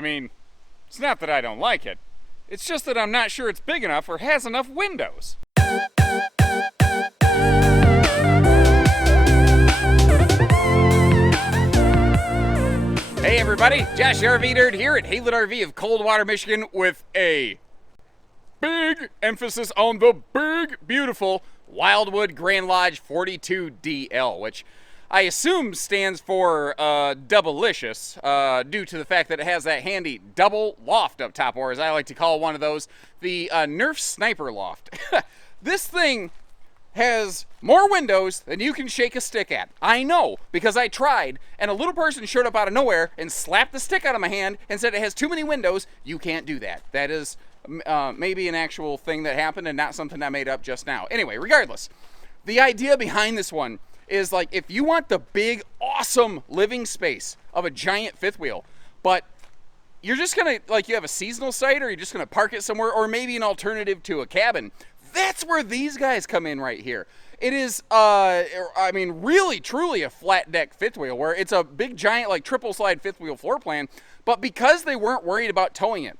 I mean, it's not that I don't like it. It's just that I'm not sure it's big enough or has enough windows. Hey everybody, Josh RV Nerd here at Haylet RV of Coldwater, Michigan with a big emphasis on the big, beautiful Wildwood Grand Lodge 42DL, which I assume stands for double-licious, due to the fact that it has that handy double loft up top, or as I like to call one of those, the Nerf Sniper Loft. This thing has more windows than you can shake a stick at. I know, because I tried, and a little person showed up out of nowhere and slapped the stick out of my hand and said it has too many windows. You can't do that. That is maybe an actual thing that happened and not something I made up just now. Anyway, regardless, the idea behind this one is like, if you want the big, awesome living space of a giant fifth wheel, but you're just gonna, like, you have a seasonal site, or you're just gonna park it somewhere, or maybe an alternative to a cabin, that's where these guys come in right here. It is, I mean, really, truly a flat deck fifth wheel, where it's a big, giant, like, triple slide fifth wheel floor plan, but because they weren't worried about towing it,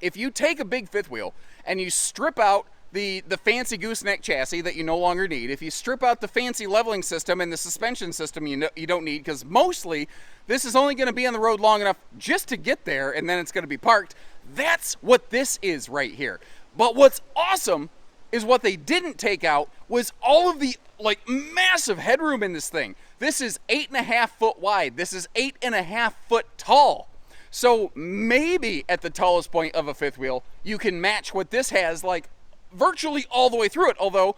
if you take a big fifth wheel and you strip out the fancy gooseneck chassis that you no longer need, if you strip out the fancy leveling system and the suspension system you don't need, because mostly this is only going to be on the road long enough just to get there, and then it's going to be parked, that's what this is right here. But what's awesome is what they didn't take out was all of the, like, massive headroom in this thing. This is 8.5 foot wide. This is 8.5 foot tall. So maybe at the tallest point of a fifth wheel, you can match what this has, like, virtually all the way through it. Although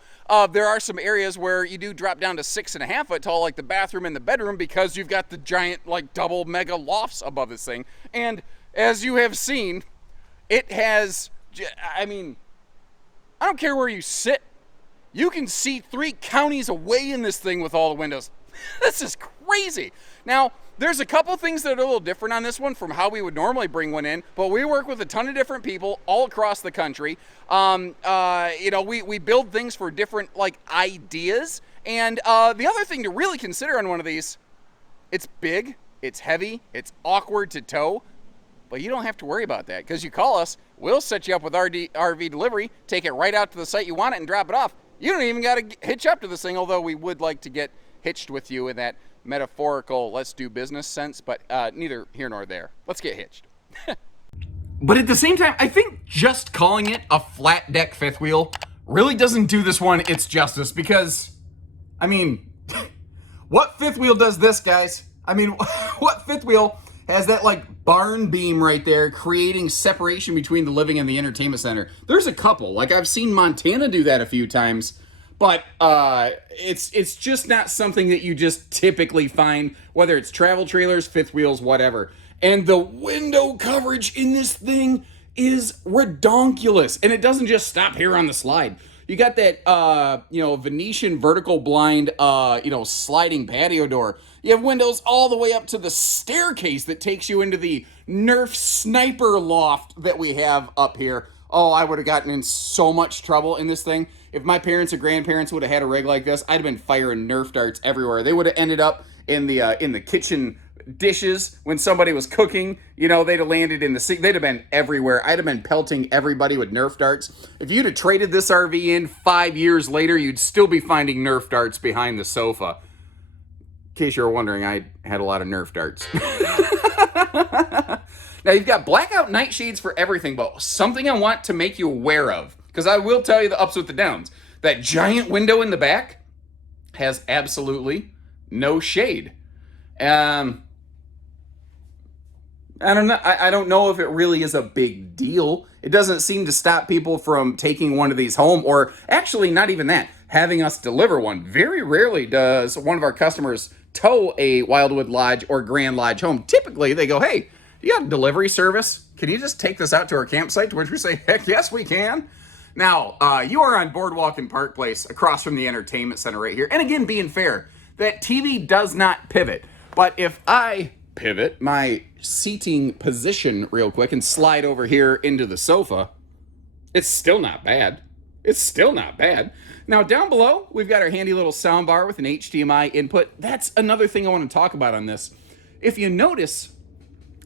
there are some areas where you do drop down to 6.5 foot tall, like the bathroom and the bedroom, because you've got the giant, like, double mega lofts above this thing. And as you have seen, it has, I mean, I don't care where you sit. You can see 3 counties away in this thing with all the windows. This is crazy. Now, there's a couple things that are a little different on this one from how we would normally bring one in, but we work with a ton of different people all across the country. You know, we build things for different, like, ideas. And the other thing to really consider on one of these, it's big, it's heavy, it's awkward to tow, but you don't have to worry about that, because you call us, we'll set you up with RV delivery, take it right out to the site you want it, and drop it off. You don't even got to hitch up to this thing, although we would like to get hitched with you in that metaphorical let's do business sense, but neither here nor there. Let's get hitched. But at the same time, I think just calling it a flat deck fifth wheel really doesn't do this one its justice, because, I mean, what fifth wheel does this, guys? I mean, what fifth wheel has that, like, barn beam right there creating separation between the living and the entertainment center? There's a couple. Like, I've seen Montana do that a few times, but it's just not something that you just typically find, whether it's travel trailers, fifth wheels, whatever. And the window coverage in this thing is redonkulous, and it doesn't just stop here on the slide. You got that, you know, Venetian vertical blind, you know, sliding patio door. You have windows all the way up to the staircase that takes you into the Nerf Sniper Loft that we have up here. Oh, I would have gotten in so much trouble in this thing. If my parents or grandparents would have had a rig like this, I'd have been firing Nerf darts everywhere. They would have ended up in the kitchen dishes when somebody was cooking. You know, they'd have landed in the sink. They'd have been everywhere. I'd have been pelting everybody with Nerf darts. If you'd have traded this RV in 5 years later, you'd still be finding Nerf darts behind the sofa. In case you were wondering, I had a lot of Nerf darts. Now, you've got blackout night shades for everything, but something I want to make you aware of, because I will tell you the ups with the downs. That giant window in the back has absolutely no shade. I don't know. I don't know if it really is a big deal. It doesn't seem to stop people from taking one of these home, or actually not even that, having us deliver one. Very rarely does one of our customers tow a Wildwood Lodge or Grand Lodge home. Typically, they go, hey, you got a delivery service? Can you just take this out to our campsite? To which we say, heck yes, we can. Now, you are on Boardwalk and Park Place across from the entertainment center right here. And again, being fair, that TV does not pivot. But if I pivot my seating position real quick and slide over here into the sofa, it's still not bad. It's still not bad. Now, down below, we've got our handy little sound bar with an HDMI input. That's another thing I want to talk about on this. If you notice,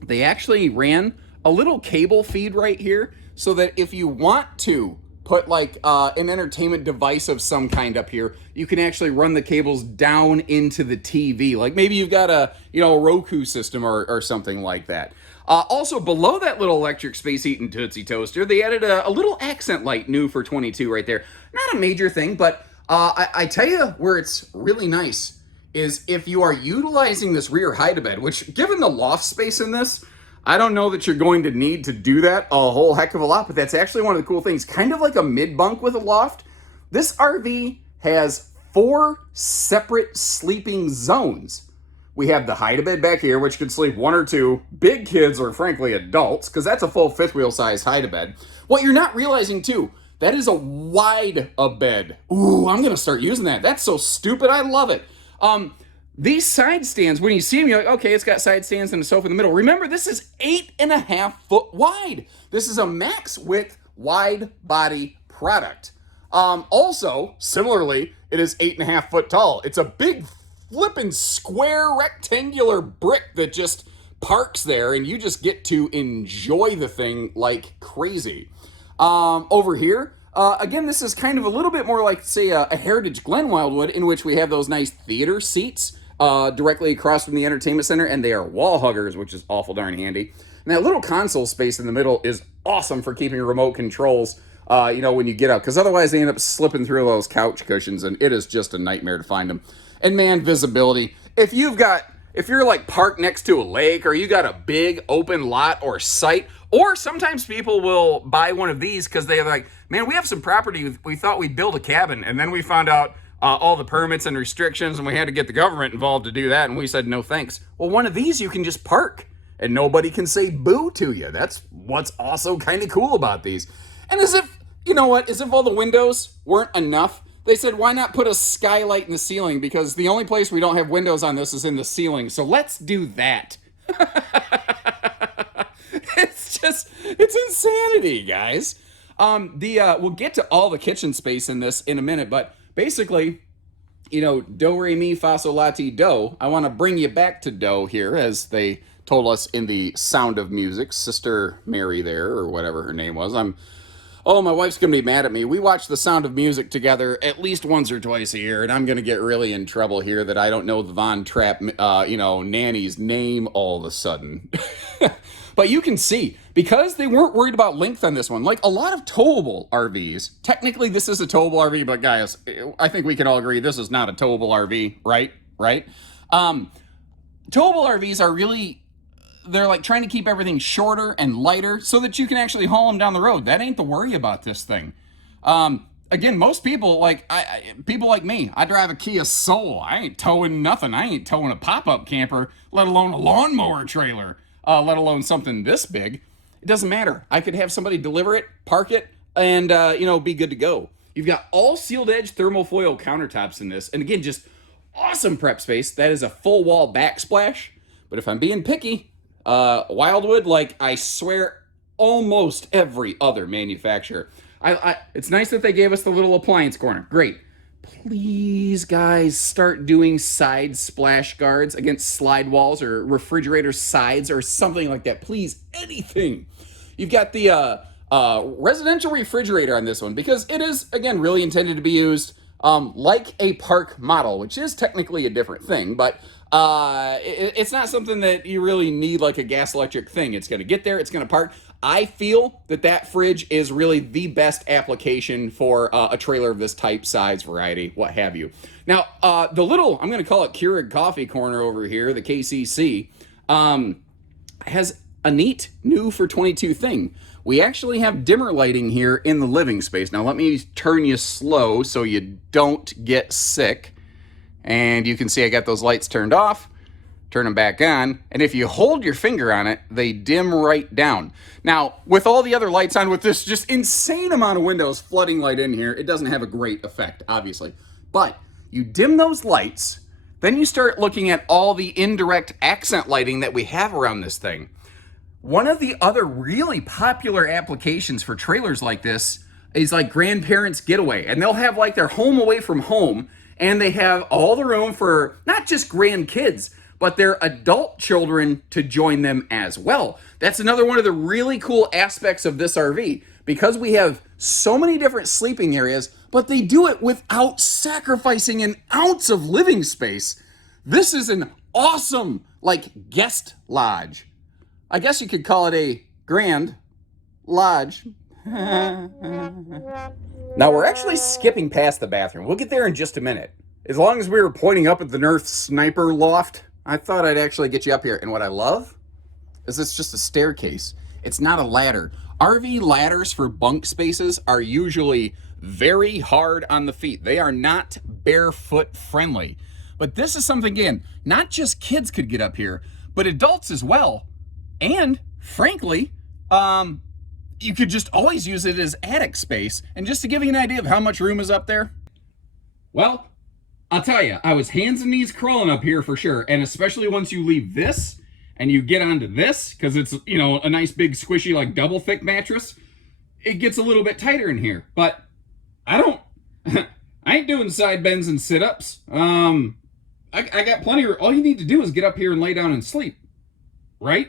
they actually ran a little cable feed right here so that if you want to put like an entertainment device of some kind up here, you can actually run the cables down into the TV. Like maybe you've got a Roku system or something like that. Also, below that little electric space heating Tootsie Toaster, they added a little accent light new for 22 right there. Not a major thing, but I tell you where it's really nice is if you are utilizing this rear hide-a-bed, which given the loft space in this, I don't know that you're going to need to do that a whole heck of a lot, but that's actually one of the cool things. Kind of like a mid-bunk with a loft. This RV has 4 separate sleeping zones. We have the hide-a-bed back here, which could sleep 1 or 2 big kids or frankly adults, because that's a full 5th wheel size hide-a-bed. What you're not realizing too, that is a wide-a-bed. Ooh, I'm gonna start using that. That's so stupid, I love it. These side stands, when you see them, you're like, okay, it's got side stands and a sofa in the middle. Remember, this is 8.5 foot wide. This is a max width wide body product. Also, similarly, it is 8.5 foot tall. It's a big flippin' square rectangular brick that just parks there and you just get to enjoy the thing like crazy. Over here, again, this is kind of a little bit more like, say, a Heritage Glen Wildwood, in which we have those nice theater seats directly across from the entertainment center, and they are wall huggers, which is awful darn handy. And that little console space in the middle is awesome for keeping remote controls, when you get up, because otherwise they end up slipping through those couch cushions, and it is just a nightmare to find them. And man, visibility. If you're like parked next to a lake, or you got a big open lot or site, or sometimes people will buy one of these because they're like, man, we have some property, we thought we'd build a cabin, and then we found out all the permits and restrictions, and we had to get the government involved to do that, and we said no thanks. Well, one of these you can just park, and nobody can say boo to you. That's what's also kind of cool about these. And as if, as if all the windows weren't enough, they said, why not put a skylight in the ceiling? Because the only place we don't have windows on this is in the ceiling. So let's do that. It's insanity, guys. We'll get to all the kitchen space in this in a minute, but basically, do, re, mi, fa, sol, la, ti, do. I want to bring you back to do here, as they told us in the Sound of Music, Sister Mary there, or whatever her name was. Oh, my wife's going to be mad at me. We watch The Sound of Music together at least once or twice a year, and I'm going to get really in trouble here that I don't know the Von Trapp, nanny's name all of a sudden. But you can see, because they weren't worried about length on this one, like a lot of towable RVs, technically this is a towable RV, but guys, I think we can all agree this is not a towable RV, right? Towable RVs are really... they're like trying to keep everything shorter and lighter so that you can actually haul them down the road. That ain't the worry about this thing. Again, most people, people like me, I drive a Kia Soul. I ain't towing nothing. I ain't towing a pop-up camper, let alone a lawnmower trailer, let alone something this big. It doesn't matter. I could have somebody deliver it, park it, and, be good to go. You've got all sealed edge thermal foil countertops in this. And again, just awesome prep space. That is a full wall backsplash. But if I'm being picky, Wildwood, like I swear almost every other manufacturer. It's nice that they gave us the little appliance corner. Great. Please, guys, start doing side splash guards against slide walls or refrigerator sides or something like that. Please, anything. You've got the residential refrigerator on this one because it is, again, really intended to be used like a park model, which is technically a different thing, but it's not something that you really need like a gas electric thing. It's going to get there, it's going to park. I feel that fridge is really the best application for a trailer of this type, size, variety, what have you. Now, the little, I'm going to call it Keurig coffee corner over here, the KCC, has a neat new for 22 thing. We actually have dimmer lighting here in the living space. Now, let me turn you slow so you don't get sick. And you can see I got those lights turned off. Turn them back on, and if you hold your finger on it, they dim right down. Now, with all the other lights on, with this just insane amount of windows flooding light in here, it doesn't have a great effect, obviously. But you dim those lights, then you start looking at all the indirect accent lighting that we have around this thing. One of the other really popular applications for trailers like this is like grandparents' getaway, and they'll have like their home away from home, and they have all the room for not just grandkids, but they're adult children to join them as well. That's another one of the really cool aspects of this RV, because we have so many different sleeping areas, but they do it without sacrificing an ounce of living space. This is an awesome, like, guest lodge. I guess you could call it a grand lodge. Now, we're actually skipping past the bathroom. We'll get there in just a minute. As long as we were pointing up at the Nerf sniper loft, I thought I'd actually get you up here. And what I love is it's just a staircase. It's not a ladder. RV ladders for bunk spaces are usually very hard on the feet. They are not barefoot friendly. But this is something, again, not just kids could get up here, but adults as well. And frankly, you could just always use it as attic space. And just to give you an idea of how much room is up there, well, I'll tell you, I was hands and knees crawling up here for sure. And especially once you leave this and you get onto this, because it's, you know, a nice big squishy, like double thick mattress, it gets a little bit tighter in here. But I ain't doing side bends and sit-ups. I got plenty of, all you need to do is get up here and lay down and sleep, right?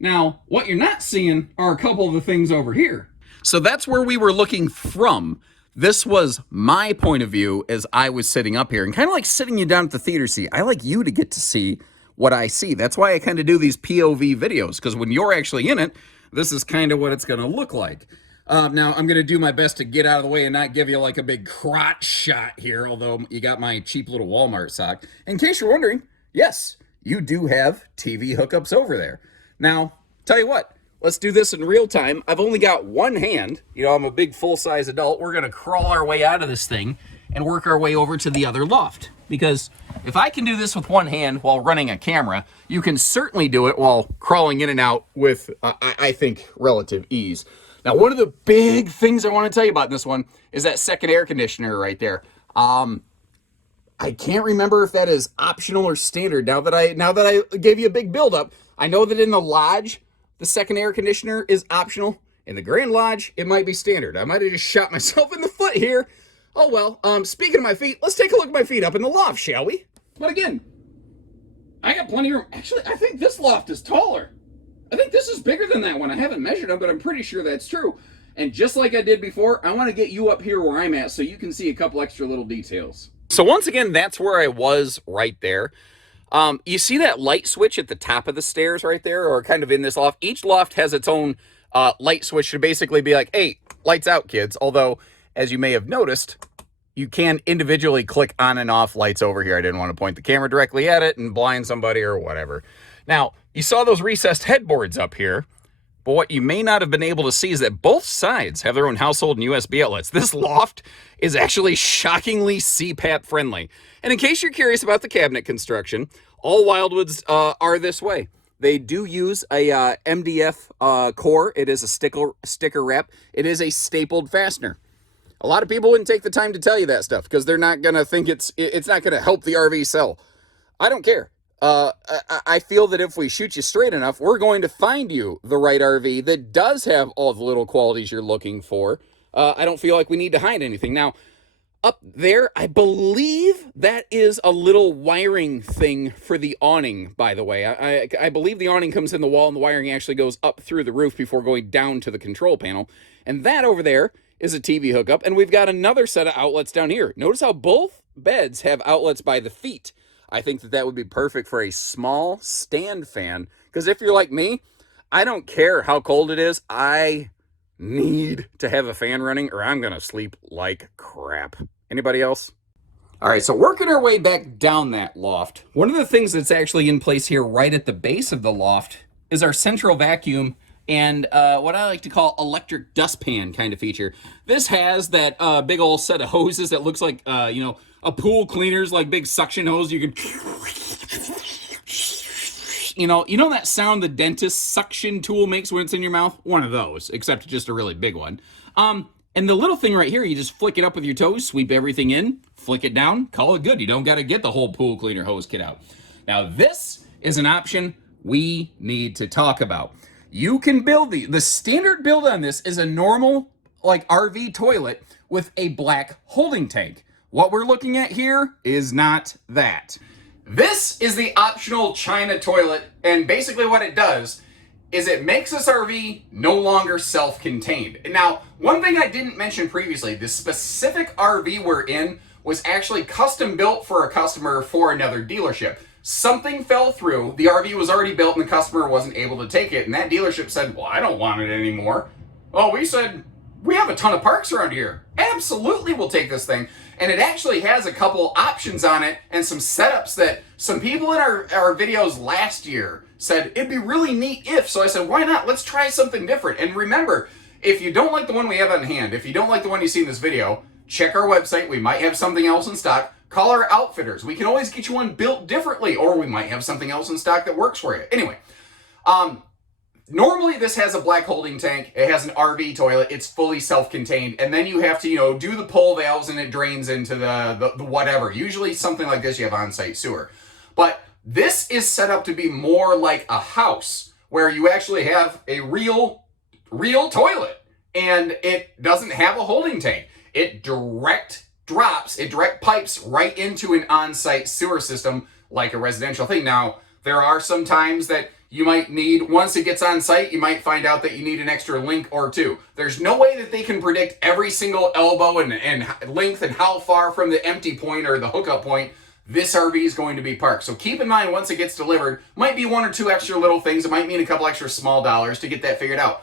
Now, what you're not seeing are a couple of the things over here. So that's where we were looking from. This was my point of view as I was sitting up here, and kind of like sitting you down at the theater seat. I like you to get to see what I see. That's why I kind of do these POV videos, because when you're actually in it, this is kind of what it's going to look like. Now, I'm going to do my best to get out of the way and not give you like a big crotch shot here, although you got my cheap little Walmart sock. In case you're wondering, yes, you do have TV hookups over there. Now, tell you what, let's do this in real time. I've only got one hand. You know, I'm a big full-size adult. We're going to crawl our way out of this thing and work our way over to the other loft. Because if I can do this with one hand while running a camera, you can certainly do it while crawling in and out with, I think, relative ease. Now, one of the big things I want to tell you about this one is that second air conditioner right there. I can't remember if that is optional or standard. Now that I gave you a big build-up, I know that in the lodge, the second air conditioner is optional. In the Grand Lodge, it might be standard. I might have just shot myself in the foot here. Oh well, speaking of my feet, let's take a look at my feet up in the loft, shall we? But again, I got plenty of room. Actually, I think this loft is taller. I think this is bigger than that one. I haven't measured them, but I'm pretty sure that's true. And just like I did before, I want to get you up here where I'm at so you can see a couple extra little details. So once again, that's where I was right there. You see that light switch at the top of the stairs right there, or kind of in this loft? Each loft has its own light switch to basically be like, hey, lights out, kids. Although, as you may have noticed, you can individually click on and off lights over here. I didn't want to point the camera directly at it and blind somebody or whatever. Now, you saw those recessed headboards up here, but what you may not have been able to see is that both sides have their own household and USB outlets. This loft is actually shockingly CPAP friendly. And in case you're curious about the cabinet construction, all Wildwoods are this way. They do use a MDF core. It is a sticker wrap. It is a stapled fastener. A lot of people wouldn't take the time to tell you that stuff because they're not going to think it's not going to help the RV sell. I don't care. I feel that if we shoot you straight enough, we're going to find you the right RV that does have all the little qualities you're looking for. I don't feel like we need to hide anything. Now, up there, I believe that is a little wiring thing for the awning, by the way. I believe the awning comes in the wall and the wiring actually goes up through the roof before going down to the control panel. And that over there is a TV hookup. And we've got another set of outlets down here. Notice how both beds have outlets by the feet. I think that would be perfect for a small stand fan. Because if you're like me, I don't care how cold it is. I need to have a fan running or I'm going to sleep like crap. Anybody else? All right, so working our way back down that loft. One of the things that's actually in place here right at the base of the loft is our central vacuum and what I like to call electric dustpan kind of feature. This has that big old set of hoses that looks like, a pool cleaner's like big suction hose. You can, you know that sound the dentist suction tool makes when it's in your mouth? One of those, except just a really big one. And the little thing right here, you just flick it up with your toes, sweep everything in, flick it down, call it good. You don't got to get the whole pool cleaner hose kit out. Now, this is an option we need to talk about. You can build the standard build on this is a normal like RV toilet with a black holding tank. What we're looking at here is not that. This is the optional China toilet, and basically what it does is it makes this RV no longer self-contained. Now, one thing I didn't mention previously, the specific RV we're in was actually custom built for a customer for another dealership. Something fell through, the RV was already built and the customer wasn't able to take it, and that dealership said, well, I don't want it anymore. Well, we said, we have a ton of parks around here. Absolutely, we'll take this thing. And it actually has a couple options on it and some setups that some people in our videos last year said it'd be really neat if. So I said, why not? Let's try something different. And remember, if you don't like the one we have on hand, if you don't like the one you see in this video, check our website. We might have something else in stock. Call our outfitters. We can always get you one built differently, or we might have something else in stock that works for you. Anyway, normally this has a black holding tank. It has an RV toilet. It's fully self-contained. And then you have to, do the pull valves and it drains into the whatever. Usually something like this you have on-site sewer. But this is set up to be more like a house where you actually have a real toilet. And it doesn't have a holding tank. It direct pipes right into an on-site sewer system like a residential thing. Now, there are some times that you might need, once it gets on site, you might find out that you need an extra link or two. There's no way that they can predict every single elbow and length and how far from the empty point or the hookup point this RV is going to be parked. So keep in mind, once it gets delivered, might be one or two extra little things. It might mean a couple extra small dollars to get that figured out.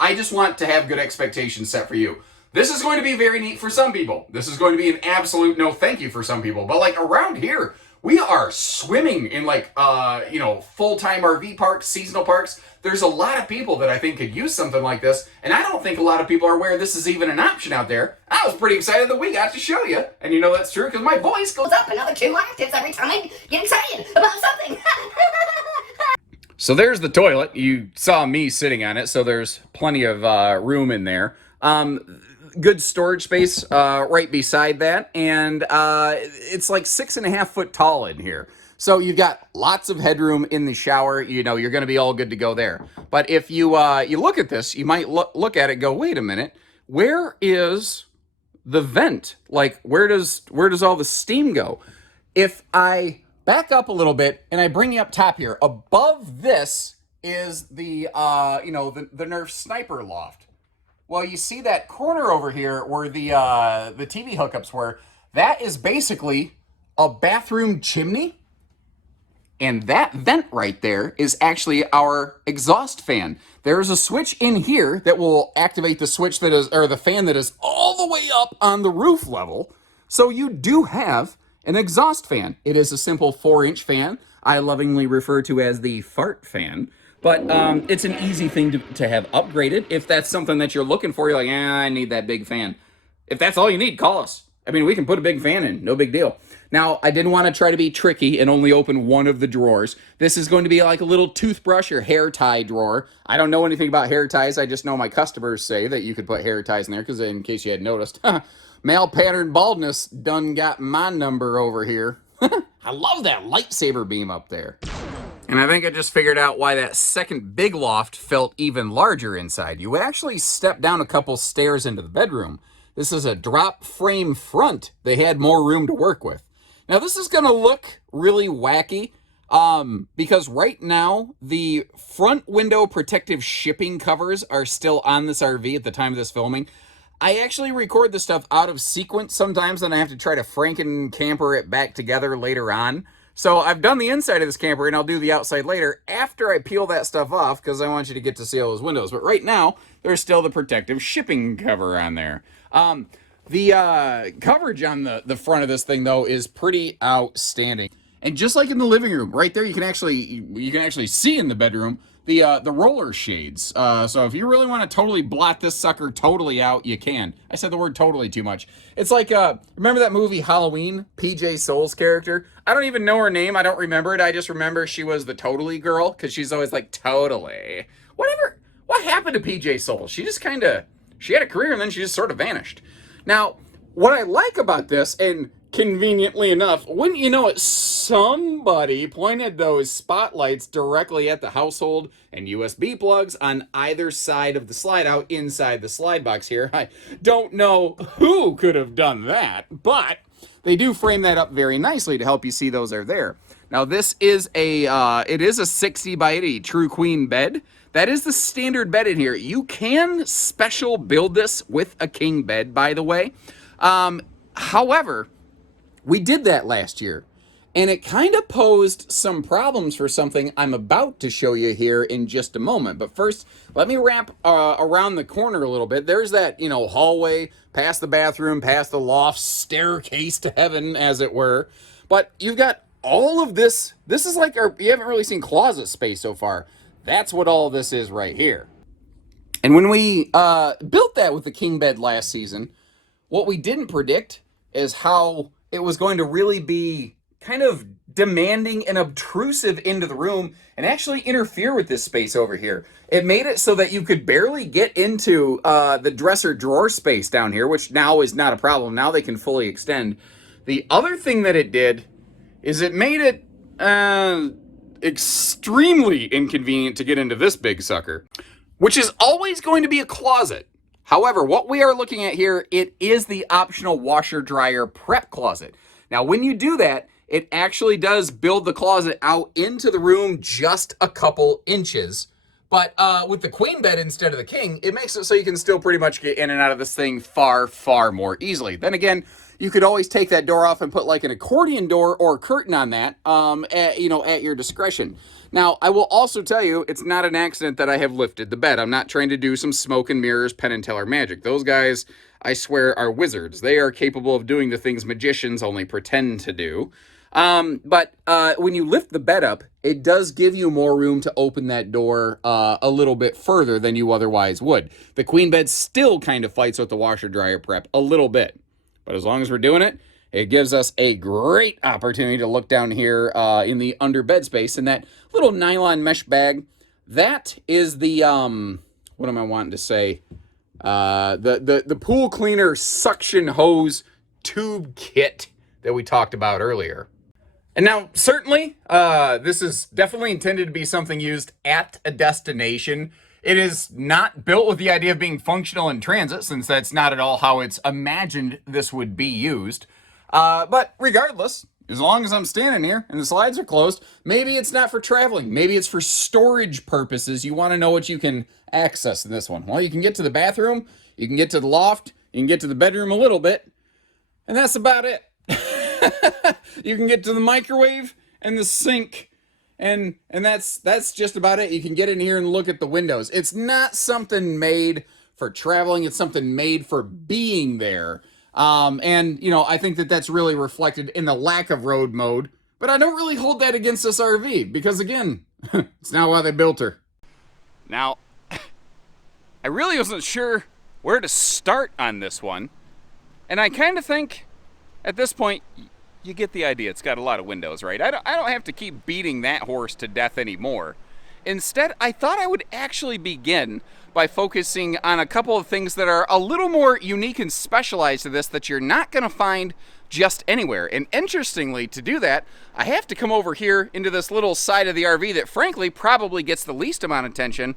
I just want to have good expectations set for you. This is going to be very neat for some people. This is going to be an absolute no thank you for some people. But like around here, we are swimming in full-time RV parks, seasonal parks. There's a lot of people that I think could use something like this, and I don't think a lot of people are aware this is even an option out there. I was pretty excited that we got to show you, and you know that's true because my voice goes up another 2 octaves every time I get excited about something. So there's the toilet. You saw me sitting on it, so there's plenty of room in there. Good storage space right beside that, and it's like 6.5 foot tall in here. So you've got lots of headroom in the shower. You're going to be all good to go there. But if you look at this, you might look at it and go, wait a minute, where is the vent? Like, where does all the steam go? If I back up a little bit and I bring you up top here, above this is the Nerf sniper loft. Well, you see that corner over here where the TV hookups were? That is basically a bathroom chimney. And that vent right there is actually our exhaust fan. There's a switch in here that will activate the switch that is, or the fan that is all the way up on the roof level. So you do have an exhaust fan. It is a simple 4-inch fan. I lovingly refer to as the fart fan. But it's an easy thing to have upgraded. If that's something that you're looking for, you're like, I need that big fan. If that's all you need, call us. I mean, we can put a big fan in, no big deal. Now, I didn't want to try to be tricky and only open one of the drawers. This is going to be like a little toothbrush or hair tie drawer. I don't know anything about hair ties. I just know my customers say that you could put hair ties in there because in case you had noticed, male pattern baldness done got my number over here. I love that lightsaber beam up there. And I think I just figured out why that second big loft felt even larger inside. You actually step down a couple stairs into the bedroom. This is a drop frame front. They had more room to work with. Now this is gonna look really wacky because right now the front window protective shipping covers are still on this RV at the time of this filming. I actually record this stuff out of sequence sometimes, and I have to try to Franken camper it back together later on. So I've done the inside of this camper, and I'll do the outside later after I peel that stuff off because I want you to get to see all those windows. But right now, there's still the protective shipping cover on there. The coverage on the front of this thing, though, is pretty outstanding. And just like in the living room, right there, you can actually see in the bedroom the roller shades. So if you really want to totally blot this sucker totally out, you can. I said the word totally too much. It's like, remember that movie Halloween? PJ Souls' character? I don't even know her name. I don't remember it. I just remember she was the totally girl because she's always like, totally. Whatever. What happened to PJ Souls? She just she had a career and then she just sort of vanished. Now, what I like about this, and conveniently enough, wouldn't you know it, somebody pointed those spotlights directly at the household and USB plugs on either side of the slide out inside the slide box here. I don't know who could have done that, but they do frame that up very nicely to help you see those are there. Now this is it is a 60 by 80 true queen bed. That is the standard bed in here. You can special build this with a king bed, by the way. However, we did that last year, and it kind of posed some problems for something I'm about to show you here in just a moment. But first, let me wrap around the corner a little bit. There's that, hallway, past the bathroom, past the loft, staircase to heaven, as it were. But you've got all of this. This is like you haven't really seen closet space so far. That's what all this is right here. And when we built that with the king bed last season, what we didn't predict is how it was going to really be kind of demanding and obtrusive into the room and actually interfere with this space over here. It made it so that you could barely get into the dresser drawer space down here, which now is not a problem. Now they can fully extend. The other thing that it did is it made it extremely inconvenient to get into this big sucker, which is always going to be a closet. However, what we are looking at here, it is the optional washer dryer prep closet. Now, when you do that, it actually does build the closet out into the room just a couple inches. But with the queen bed instead of the king, it makes it so you can still pretty much get in and out of this thing far, far more easily. Then again, you could always take that door off and put like an accordion door or curtain on that, at your discretion. Now, I will also tell you, it's not an accident that I have lifted the bed. I'm not trying to do some smoke and mirrors, Penn and Teller magic. Those guys, I swear, are wizards. They are capable of doing the things magicians only pretend to do. But when you lift the bed up, it does give you more room to open that door a little bit further than you otherwise would. The queen bed still kind of fights with the washer dryer prep a little bit. But as long as we're doing it, it gives us a great opportunity to look down here in the under bed space. And that little nylon mesh bag, that is the, what am I wanting to say? The pool cleaner suction hose tube kit that we talked about earlier. And now, certainly, this is definitely intended to be something used at a destination. It is not built with the idea of being functional in transit, since that's not at all how it's imagined this would be used. But regardless, as long as I'm standing here and the slides are closed, maybe it's not for traveling. Maybe it's for storage purposes. You want to know what you can access in this one. Well, you can get to the bathroom, you can get to the loft, you can get to the bedroom a little bit, and that's about it. You can get to the microwave and the sink, and that's just about it. You can get in here and look at the windows. It's not something made for traveling. It's something made for being there. And I think that that's really reflected in the lack of road mode, but I don't really hold that against this RV because, again, it's not why they built her. Now, I really wasn't sure where to start on this one, and I kind of think at this point you get the idea. It's got a lot of windows, right? I don't have to keep beating that horse to death anymore. Instead, I thought I would actually begin by focusing on a couple of things that are a little more unique and specialized to this that you're not going to find just anywhere. And interestingly, to do that, I have to come over here into this little side of the RV that frankly probably gets the least amount of attention.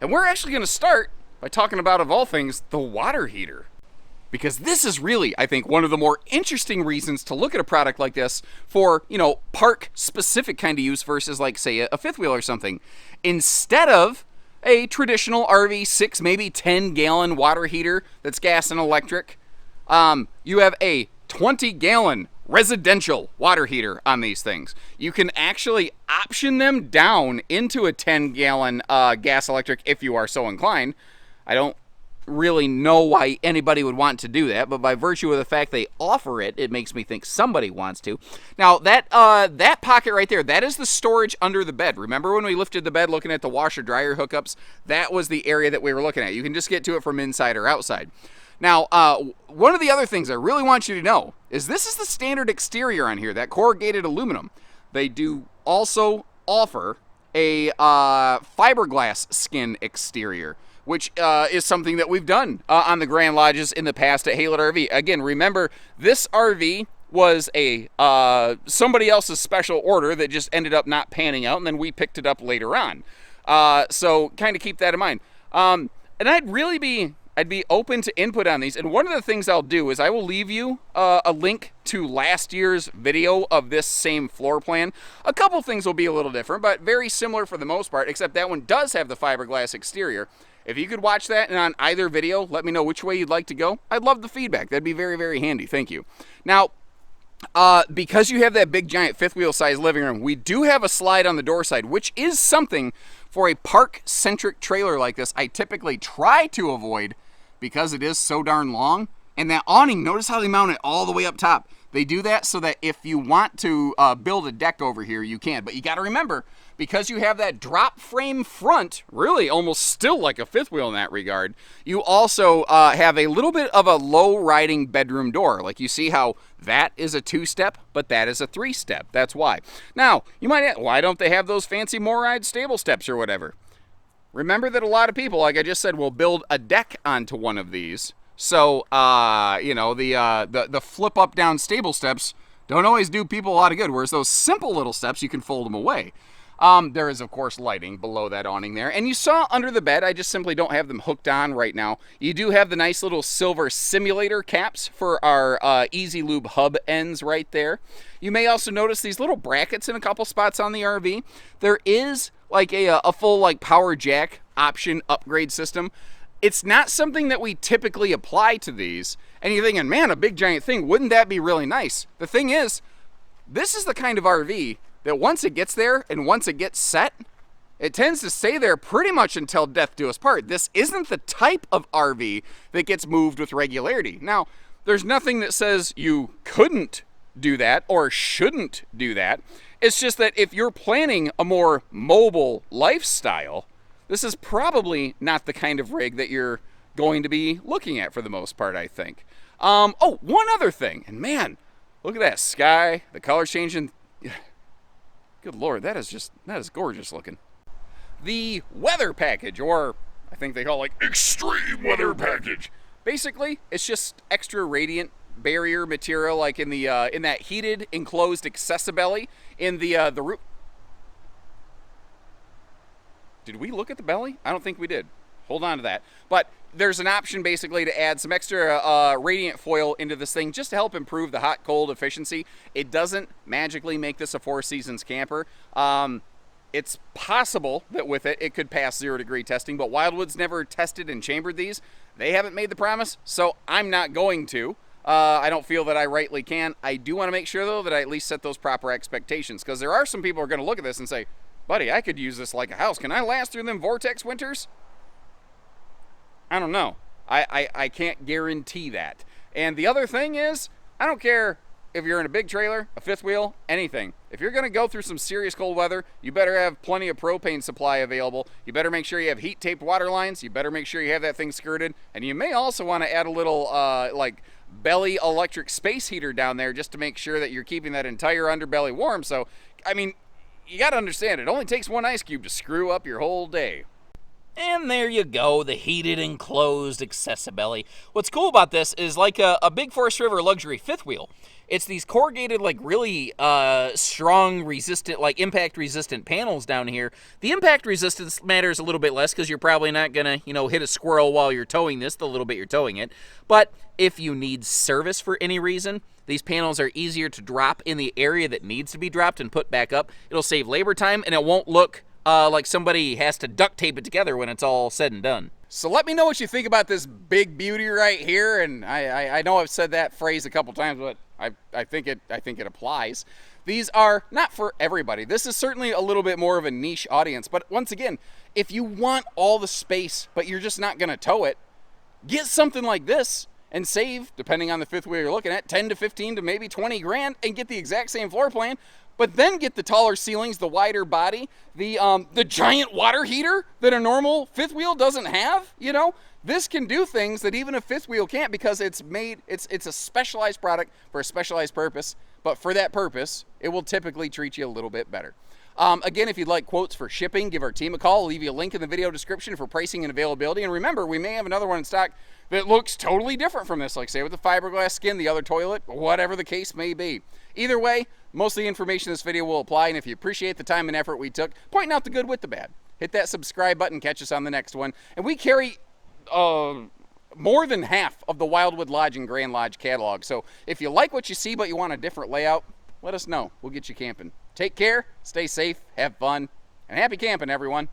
And we're actually going to start by talking about, of all things, the water heater. Because this is really, I think, one of the more interesting reasons to look at a product like this for, park-specific kind of use versus, like, say, a fifth wheel or something. Instead of a traditional RV 6, maybe 10-gallon water heater that's gas and electric, you have a 20-gallon residential water heater on these things. You can actually option them down into a 10-gallon gas electric if you are so inclined. I don't really know why anybody would want to do that, but by virtue of the fact they offer it, it makes me think somebody wants to. Now, that pocket right there, that is the storage under the bed. Remember when we lifted the bed looking at the washer-dryer hookups? That was the area that we were looking at. You can just get to it from inside or outside. Now, one of the other things I really want you to know is this is the standard exterior on here, that corrugated aluminum. They do also offer a fiberglass skin exterior, which is something that we've done on the Grand Lodges in the past at Haylett RV. Again, remember, this RV was a somebody else's special order that just ended up not panning out, and then we picked it up later on. So kind of keep that in mind. And I'd really be I'd be open to input on these. And one of the things I'll do is I will leave you a link to last year's video of this same floor plan. A couple things will be a little different, but very similar for the most part, except that one does have the fiberglass exterior. If you could watch that and on either video, let me know which way you'd like to go. I'd love the feedback. That'd be very, very handy. Thank you. Now, because you have that big giant fifth wheel size living room, we do have a slide on the door side, which is something for a park-centric trailer like this I typically try to avoid because it is so darn long. And that awning, notice how they mount it all the way up top. They do that so that if you want to build a deck over here, you can. But you got to remember, because you have that drop frame front, really almost still like a fifth wheel in that regard, you also have a little bit of a low riding bedroom door. Like you see how that is a 2-step, but that is a 3-step. That's why. Now, you might ask, why don't they have those fancy MORryde stable steps or whatever? Remember that a lot of people, like I just said, will build a deck onto one of these. So, you know, the flip up down stable steps don't always do people a lot of good, whereas those simple little steps, you can fold them away. There is, of course, lighting below that awning there. And you saw under the bed, I just simply don't have them hooked on right now. You do have the nice little silver simulator caps for our Easy Lube hub ends right there. You may also notice these little brackets in a couple spots on the RV. There is like a full like power jack option upgrade system. It's not something that we typically apply to these. And you're thinking, man, a big giant thing, wouldn't that be really nice? The thing is, this is the kind of RV that once it gets there and once it gets set, it tends to stay there pretty much until death do us part. This isn't the type of RV that gets moved with regularity. Now, there's nothing that says you couldn't do that or shouldn't do that. It's just that if you're planning a more mobile lifestyle, this is probably not the kind of rig that you're going to be looking at for the most part, I think. Oh, one other thing, and man, look at that sky, the color changing. Good Lord, that is gorgeous looking. The weather package, or I think they call it like extreme weather package. Basically, it's just extra radiant barrier material, like in the in that heated enclosed accessibelly in the roof. Did we look at the belly? I don't think we did. Hold on to that. But there's an option basically to add some extra radiant foil into this thing just to help improve the hot-cold efficiency. It doesn't magically make this a Four Seasons camper. It's possible that with it, it could pass 0-degree testing, but Wildwood's never tested and chambered these. They haven't made the promise, so I'm not going to. I don't feel that I rightly can. I do want to make sure, though, that I at least set those proper expectations, because there are some people who are going to look at this and say, buddy, I could use this like a house. Can I last through them vortex winters? I don't know. I can't guarantee that. And the other thing is, I don't care if you're in a big trailer, a fifth wheel, anything. If you're going to go through some serious cold weather, you better have plenty of propane supply available. You better make sure you have heat-taped water lines. You better make sure you have that thing skirted. And you may also want to add a little, like, belly electric space heater down there just to make sure that you're keeping that entire underbelly warm. So, I mean, you got to understand, it only takes one ice cube to screw up your whole day. And there you go, the heated enclosed accessibelly. What's cool about this is like a big Forest River luxury fifth wheel. It's these corrugated, like really strong, resistant, like impact resistant panels down here. The impact resistance matters a little bit less because you're probably not gonna, hit a squirrel while you're towing this, the little bit you're towing it. But if you need service for any reason, these panels are easier to drop in the area that needs to be dropped and put back up. It'll save labor time, and it won't look like somebody has to duct tape it together when it's all said and done. So let me know what you think about this big beauty right here. And I know I've said that phrase a couple times, but I think it applies. These are not for everybody. This is certainly a little bit more of a niche audience. But once again, if you want all the space, but you're just not going to tow it, get something like this and save, depending on the fifth wheel you're looking at, 10 to 15 to maybe 20 grand and get the exact same floor plan. But then get the taller ceilings, the wider body, the giant water heater that a normal fifth wheel doesn't have. This can do things that even a fifth wheel can't because it's a specialized product for a specialized purpose. But for that purpose, it will typically treat you a little bit better. Again, if you'd like quotes for shipping, give our team a call. I'll leave you a link in the video description for pricing and availability. And remember, we may have another one in stock that looks totally different from this, like say with the fiberglass skin, the other toilet, whatever the case may be. Either way, most of the information in this video will apply, and if you appreciate the time and effort we took, pointing out the good with the bad, hit that subscribe button, catch us on the next one. And we carry more than half of the Wildwood Lodge and Grand Lodge catalog. So if you like what you see but you want a different layout, let us know. We'll get you camping. Take care, stay safe, have fun, and happy camping, everyone.